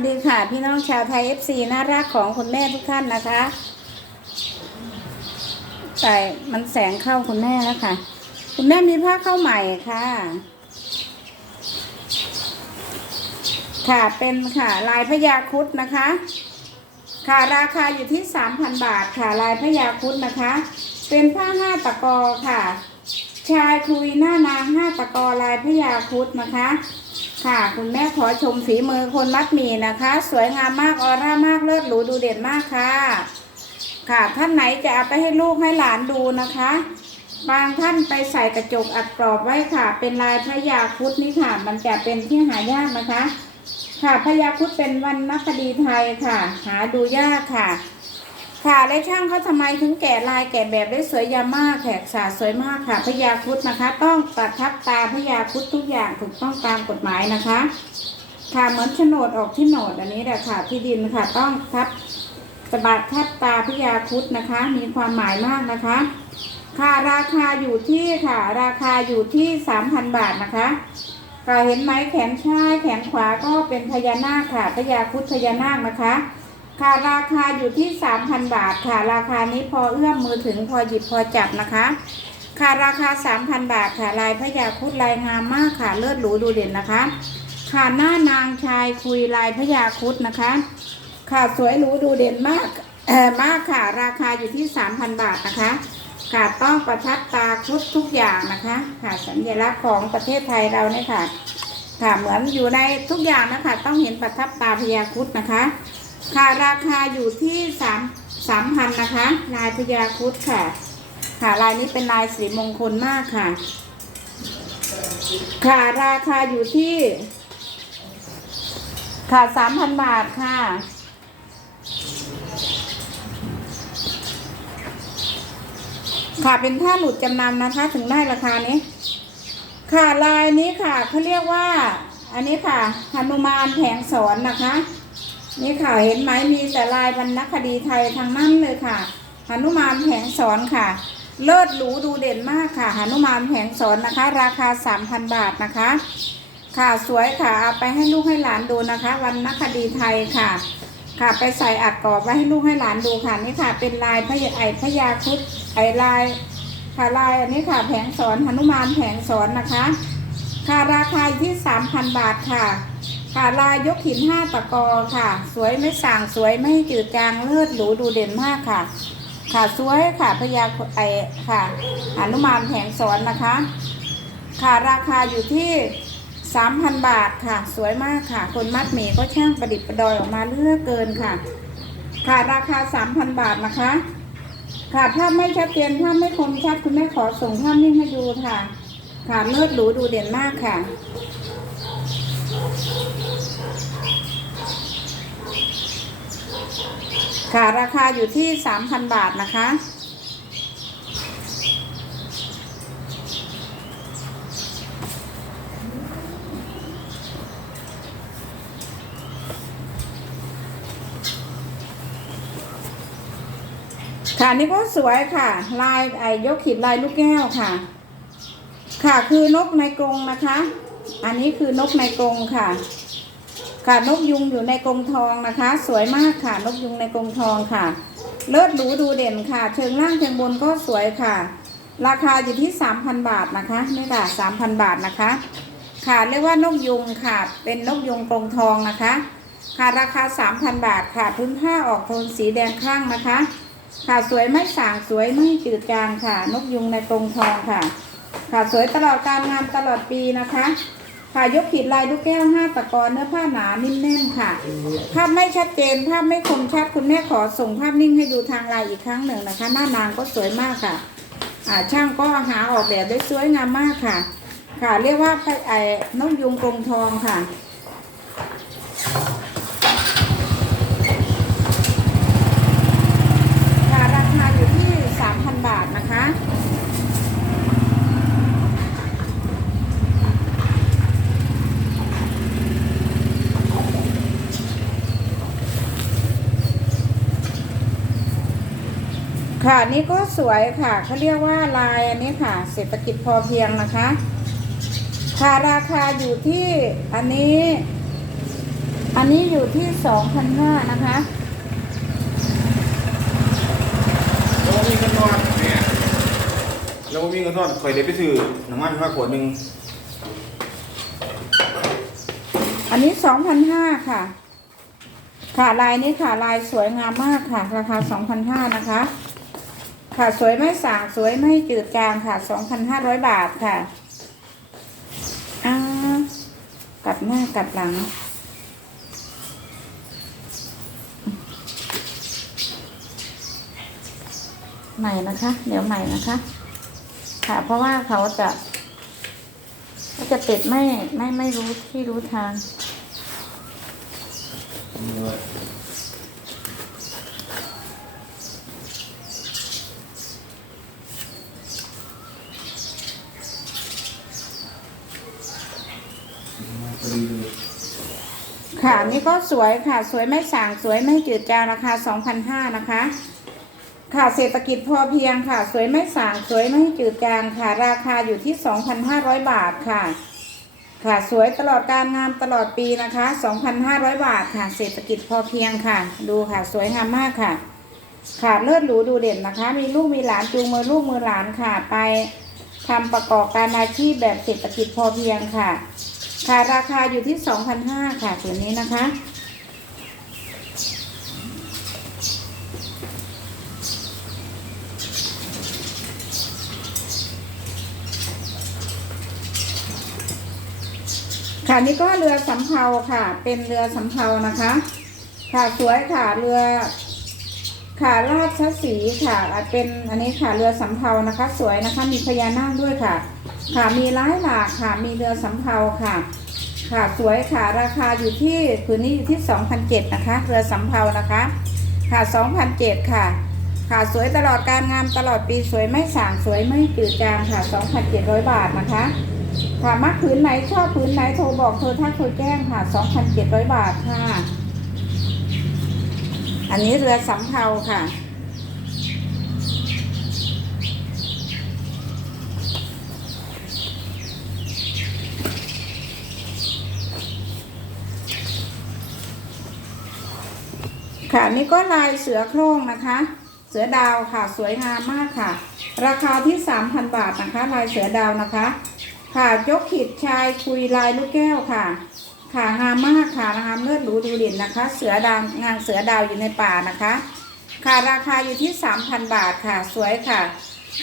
วัสดีค่ะ พี่น้องชาวไทย FC น่ารักของคุณแม่ทุกท่านนะคะแต่มันแสงเข้าคุณแม่แล้วค่ะ คุณแม่มีผ้าเข้าใหม่ค่ะ ค่ะเป็นค่ะ ลายพญาคุดนะคะ ค่ะราคาอยู่ที่3,000บาทค่ะ ลายพญาคุดนะคะ เป็นผ้าห้าตะกอค่ะ ชายคุยหน้านางห้าตะกอลายพญาคุดนะคะ ค่ะ คุณแม่ขอชมฝีมือคนมัดหมี่นะคะ สวยงามมากออร่ามากเลิศหรูดูเด่นมากค่ะ ค่ะท่านไหนจะเอาไปให้ลูกให้หลานดูนะคะ บางท่านไปใส่กระจกอัดกรอบไว้ค่ะ เป็นลายพญาคุดนี่ค่ะ มันจะเป็นที่หายากนะคะ ค่ะพญาคุดเป็นวรรณคดีไทยค่ะ หาดูยากค่ะ ค่ะและช่างเขาทำไมถึงแกะลายแกะแบบได้สวยยามากแขกสาสวยมากค่ะพญาครุดนะคะ ต้องประทับตาพญาครุดทุกอย่างถูกต้องตามกฎหมายนะคะ ค่ะเหมือนโฉนดออกที่โหนดอันนี้แหละค่ะที่ดินค่ะต้องทับสะบัดทับตาพญาครุดนะคะ มีความหมายมากนะคะ ค่ะราคาอยู่ที่ค่ะ ราคาอยู่ที่สามพันบาทนะคะค่ะเห็นไหมแขนซ้ายแขนขวาก็เป็นพญานาคค่ะพญาครุดพญานาคนะคะ ค่ะราคาอยู่ที่ 3,000 บาทค่ะ ราคานี้พอเอื้อมมือถึงพอหยิบพอจับนะคะ ค่ะราคา 3,000 บาทค่ะลายพญาครุดลายงามมากค่ะเลือดหรูดูเด่นนะคะ ค่ะหน้านางชายคุยลายพญาครุดนะคะ ค่ะสวยหรูดูเด่นมากเออมากค่ะ ราคาอยู่ที่ 3,000 บาทนะคะค่ะต้องประทับตาครุดทุกอย่างนะคะ ค่ะสัญลักษณ์ของประเทศไทยเราเนี่ยค่ะ ค่ะเหมือนอยู่ในทุกอย่างนะคะ ต้องเห็นประทับตาพญาครุดนะคะ ค่ะราคาอยู่ที่สามสามพันนะคะ ลายพญาครุดค่ะ ค่ะลายนี้เป็นลายสีมงคลมากค่ะ ค่ะราคาอยู่ที่ ค่ะสามพันบาทค่ะค่ะเป็นผ้าหลุดจำนำนะคะ ถึงได้ราคานี้ ค่ะลายนี้ค่ะเขาเรียกว่า อันนี้ค่ะหนุมานแผงสอนนะคะ นี่ค่ะเห็นไหมมีแต่ลายวรรณคดีไทยทางนั้นเลยค่ะหนุมานแผงสอนค่ะ เลิศหรูดูเด่นมากค่ะหนุมานแผงสอนนะคะ ราคา 3,000 บาทนะคะ ค่ะสวยค่ะเอาไปให้ลูกให้หลานดูนะคะวรรณคดีไทยค่ะ ค่ะไปใส่อัดกรอบไว้ให้ลูกให้หลานดูค่ะนี่ค่ะเป็นลายพญาไอพญาครุดไอลายค่ะลายอันนี้ค่ะแผงสอนหนุมานแผงสอนนะคะ ค่ะราคาที่ 3,000 บาทค่ะ ค่ะลายยกหินห้าตะกอค่ะ สวยไม่ส่างสวยไม่จืดจางเลิศหรูดูเด่นมากค่ะ ค่ะสวยค่ะพญาไอค่ะอนุมานแผงสอนนะคะ ค่ะราคาอยู่ที่3,000บาทค่ะ สวยมากค่ะ คนมัดหมี่ก็ช่างประดิษฐ์ประดอยออกมาเลือกเกินค่ะ ค่ะราคา3,000บาทนะคะ ค่ะถ้าไม่ชัดเจนถ้าไม่คมชัดคุณแม่ขอส่งภาพนิ่งให้ดูค่ะ ค่ะเลิศหรูดูเด่นมากค่ะ ค่ะราคาอยู่ที่ 3,000 บาทนะคะ ค่ะนี่ก็สวยค่ะ ลายไอยกขีดลายลูกแก้วค่ะ ค่ะคือนกในกรงนะคะ อันนี้คือนกในกรงค่ะ ค่ะนกยุงอยู่ในกรงทองนะคะ สวยมากค่ะนกยุงในกรงทองค่ะ เลิศหรูดูเด่นค่ะ เชิงล่างเชิงบนก็สวยค่ะ ราคาอยู่ที่ 3,000 บาทนะคะนี่ค่ะ3,000 บาทนะคะ ค่ะเรียกว่านกยุงค่ะ เป็นนกยุงกรงทองนะคะ ค่ะราคา 3,000 บาทค่ะพื้นผ้าออกโทนสีแดงข้างนะคะ ค่ะสวยไม่สางสวยไม่จืดจางค่ะ นกยุงในกรงทองค่ะ ค่ะสวยตลอดการงานตลอดปีนะคะ ค่ะยกขีดลายลูกแก้วห้าตะกอนเนื้อผ้าหนานิ่มแน่นค่ะ ภาพไม่ชัดเจนภาพไม่คมชัดคุณแม่ขอส่งภาพนิ่งให้ดูทางไลน์อีกครั้งหนึ่งนะคะ หน้านางก็สวยมากค่ะอ่าช่างก็หาออกแบบได้สวยงามมากค่ะ ค่ะ เรียกว่าไอ้นกยุงกรงทองค่ะค่ะราคาอยู่ที่ 3,000 บาทนะคะ ค่ะนี่ก็สวยค่ะเขาเรียกว่าลายอันนี้ค่ะ เศรษฐกิจพอเพียงนะคะ ค่ะราคาอยู่ที่อันนี้ อันนี้อยู่ที่สองพันห้านะคะเรามีเงินทอนเนี่ยเรามีเงินทอนคอยได้ไปซื้อน้ำมันมาขวดหนึ่งอันนี้สองพันห้าค่ะ ค่ะลายนี้ค่ะลายสวยงามมากค่ะ ราคาสองพันห้านะคะ ค่ะสวยไม่สางสวยไม่จืดจางค่ะสองพันห้าร้อยบาทค่ะอ่ากลับหน้ากลับหลัง ใหม่นะคะ เดี๋ยวใหม่นะคะ ค่ะ เพราะว่าเขาจะเขาจะติดไม่ไม่ไม่รู้ที่รู้ทาง ค่ะนี่ก็สวยค่ะ สวยไม่สางสวยไม่จืดจางราคา2,500นะคะ ค่ะเศรษฐกิจพอเพียงค่ะ สวยไม่สางสวยไม่จืดจางค่ะ ราคาอยู่ที่ 2,500 บาทค่ะ ค่ะสวยตลอดการงานตลอดปีนะคะ 2,500 บาทค่ะ เศรษฐกิจพอเพียงค่ะ ดูค่ะสวยงามมากค่ะ ค่ะเลิศหรูดูเด่นนะคะ มีลูกมีหลานจูงมือลูกมือหลานค่ะ ไปทำประกอบการอาชีพแบบเศรษฐกิจพอเพียงค่ะ ค่ะราคาอยู่ที่2,500ค่ะตัวนี้นะคะ ค่ะนี่ก็เรือสำเภาค่ะ เป็นเรือสำเภานะคะ ค่ะสวยค่ะเรือค่ะราชสีค่ะ เป็นอันนี้ค่ะเรือสำเภานะคะ สวยนะคะ มีพญานาคด้วยค่ะ ค่ะมีร้ายหลากค่ะมีเรือสำเภาค่ะ ค่ะสวยค่ะราคาอยู่ที่ผืนนี้อยู่ที่2,007นะคะ เรือสำเภานะคะ ค่ะ2,007ค่ะ ค่ะสวยตลอดการงานตลอดปีสวยไม่สางสวยไม่จืดจางค่ะ 2,700 บาทนะคะค่ะมักผืนไหนชอบผืนไหนโทรบอกโทรทักโทรแจ้งค่ะ 2,700 บาทค่ะ อันนี้เรือสำเภาค่ะ ค่ะนี่ก็ลายเสือโคร่งนะคะ เสือดาวค่ะสวยงามมากค่ะ ราคาที่ 3,000 บาทนะคะ ลายเสือดาวนะคะ ค่ะยกขีดชายคุยลายลูกแก้วค่ะ ค่ะงามมากค่ะงามเลือดหรูดูด่นนะคะ เสือดาวงานเสือดาวอยู่ในป่านะคะ ค่ะราคาอยู่ที่ 3,000 บาทค่ะ สวยค่ะ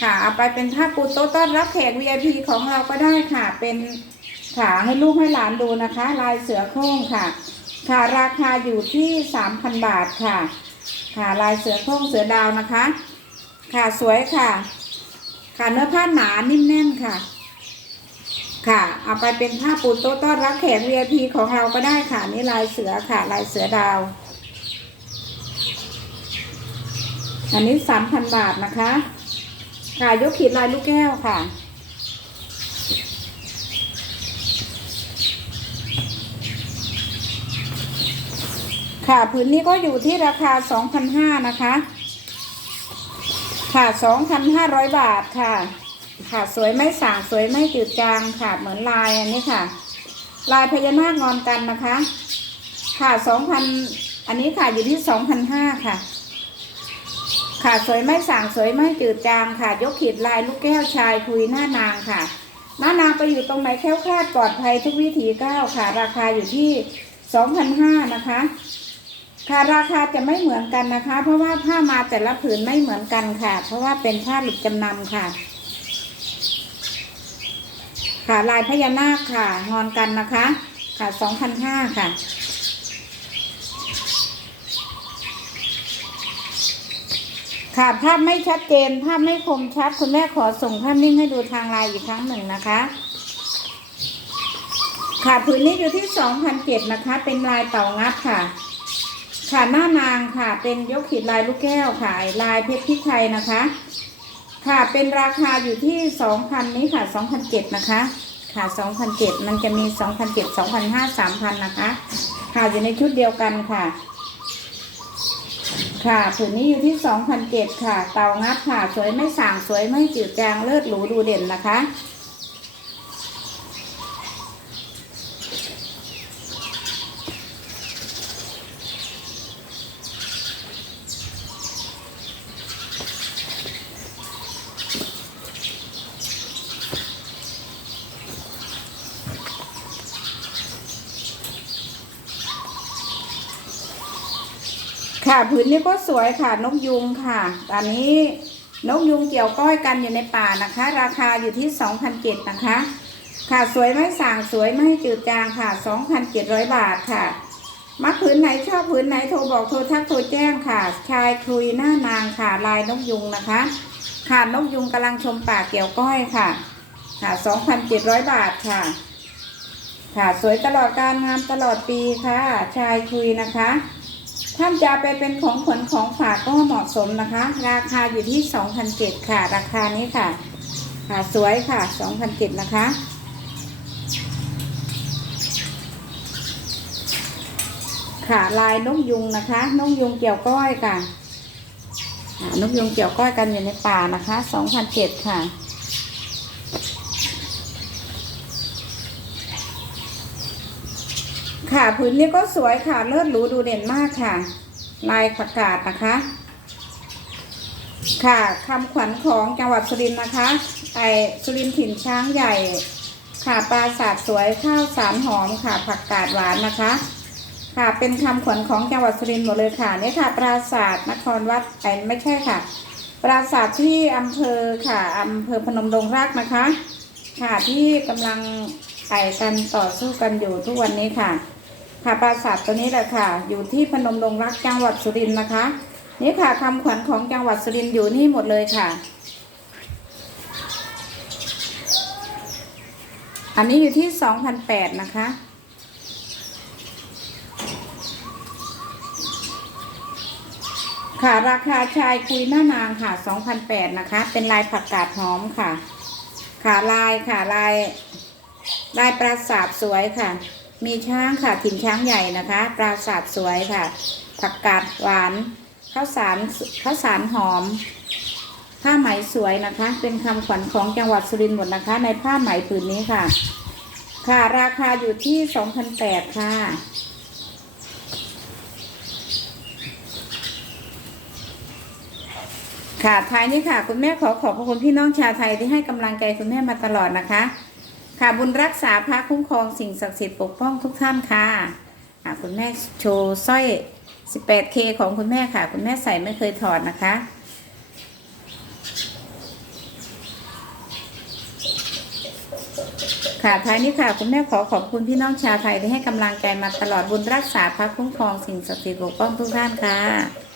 ค่ะเอาไปเป็นผ้าปูโต๊ะต้อนรับแขก VIP ของเราก็ได้ค่ะเป็นค่ะให้ลูกให้หลานดูนะคะ ลายเสือโคร่งค่ะ ค่ะราคาอยู่ที่ 3,000 บาทค่ะ ค่ะลายเสือโคร่งเสือดาวนะคะ ค่ะสวยค่ะ ค่ะเนื้อผ้าหนานิ่มแน่นค่ะ ค่ะ เอาไปเป็นผ้าปูโต๊ะต้อนรับแขก VIP ของเราก็ได้ค่ะนี่ลายเสือค่ะ ลายเสือดาว อันนี้ 3,000 บาทนะคะ ค่ะยกขีดลายลูกแก้วค่ะ ค่ะผืนนี้ก็อยู่ที่ราคา 2,500นะคะ ค่ะ 2,500 บาทค่ะ ค่ะสวยไม่สางสวยไม่จืดจางค่ะเหมือนลายอันนี้ค่ะ ลายพญานาคงอนกันนะคะ ค่ะ 2,000 อันนี้ค่ะอยู่ที่ 2,500ค่ะ ค่ะสวยไม่สางสวยไม่จืดจางค่ะ ยกขีดลายลูกแก้วชายคุยหน้านางค่ะ หน้านางไปอยู่ตรงไหนแค้วคลาดปลอดภัยทุกวิถีก้าวค่ะ ราคาอยู่ที่2,500นะคะ ค่ะราคาจะไม่เหมือนกันนะคะ เพราะว่าผ้ามาแต่ละผืนไม่เหมือนกันค่ะ เพราะว่าเป็นผ้าหลุดจำนำค่ะ ค่ะลายพญานาคค่ะ งอนกันนะคะ ค่ะสองพันห้าค่ะค่ะภาพไม่ชัดเจน ภาพไม่คมชัด คุณแม่ขอส่งภาพนิ่งให้ดูทางไลน์อีกครั้งหนึ่งนะคะ ค่ะผืนนี้อยู่ที่สองพันเจ็ดนะคะ เป็นลายเต่างับค่ะ ค่ะหน้านางค่ะเป็นยกขีดลายลูกแก้วค่ะลายเพชรพิไทยนะคะ ค่ะเป็นราคาอยู่ที่สองพันนี้ค่ะสองพันเจ็ดนะคะค่ะสองพันเจ็ดมันจะมีสองพันเจ็ดสองพันห้าสามพันนะคะ ค่ะอยู่ในชุดเดียวกันค่ะ ค่ะผืนนี้อยู่ที่สองพันเจ็ดค่ะ เตางับค่ะ สวยไม่สางสวยไม่จืดจางเลิศหรูดูเด่นนะคะ ค่ะผืนนี้ก็สวยค่ะ นกยุงค่ะ ตอนนี้นกยุงเกี่ยวก้อยกันอยู่ในป่านะคะ ราคาอยู่ที่2,007นะคะ ค่ะสวยไม่สั่งสวยไม่จืดจางค่ะ 2,700 บาทค่ะมักผืนไหนชอบผืนไหนโทรบอกโทรทักโทรแจ้งค่ะ ชายครุยหน้านางค่ะลายนกยุงนะคะค่ะนกยุงกำลังชมป่าเกี่ยวก้อยค่ะค่ะ 2,700 บาทค่ะ ค่ะสวยตลอดการงามตลอดปีค่ะ ชายคุยนะคะ ท่านจะไปเป็นของขวัญของฝากก็เหมาะสมนะคะ ราคาอยู่ที่2,007ค่ะ ราคานี้ค่ะ ค่ะสวยค่ะ2,007นเจ็ดนะคะค่ะลายนกยุงนะคะนกยุงเกี่ยวก้อยค่ะอ่านกยุงเกี่ยวก้อยกันอยู่ในป่านะคะ2,007ค่ะ ค่ะพื้นนี้ก็สวยค่ะเลิศหรูดูเด่นมากค่ะ ลายประกาศนะคะ ค่ะคำขวัญของจังหวัดสุรินทร์นะคะไอสุรินทร์ถิ่นช้างใหญ่ ค่ะปราสาทสวยข้าวสารหอมค่ะ ผักกาดหวานนะคะ ค่ะเป็นคำขวัญของจังหวัดสุรินทร์หมดเลยค่ะนี่ค่ะปราสาทนครวัดไอไม่ใช่ค่ะ ปราสาทที่อำเภอค่ะอำเภอพนมดงรักนะคะ ค่ะที่กำลังไต่กันต่อสู้กันอยู่ทุกวันนี้ค่ะ ค่ะปราสาทตัวนี้แหละค่ะ อยู่ที่พนมดงรักจังหวัดสุรินทร์นะคะ นี่ค่ะคำขวัญของจังหวัดสุรินทร์อยู่นี่หมดเลยค่ะ อันนี้อยู่ที่2,008นะคะค่ะราคาชายคุยหน้านางค่ะ2,008นะคะ เป็นลายผักกาดหอมค่ะ ค่ะลายค่ะลาย ลายปราสาทสวยค่ะ มีช้างค่ะถิ่นช้างใหญ่นะคะ ปราสาทสวยค่ะ ผักกาดหวานข้าวสารข้าวสารหอม ผ้าไหมสวยนะคะ เป็นคำขวัญของจังหวัดสุรินทร์หมดนะคะ ในผ้าไหมผืนนี้ค่ะ ค่ะราคาอยู่ที่2,008ค่ะค่ะท้ายนี้ค่ะ คุณแม่ขอขอบพระคุณพี่น้องชาวไทยที่ให้กำลังใจคุณแม่มาตลอดนะคะ ค่ะบุญรักษาพระคุ้มครองสิ่งศักดิ์สิทธิ์ปกป้องทุกท่านค่ะค่ะคุณแม่โชว์สร้อย 18K ของคุณแม่ค่ะ คุณแม่ใส่ไม่เคยถอดนะคะค่ะท้ายนี้ค่ะ คุณแม่ขอขอบคุณพี่น้องชาวไทยที่ให้กำลังใจมาตลอดบุญรักษาพระคุ้มครองสิ่งศักดิ์สิทธิ์ปกป้องทุกท่านค่ะ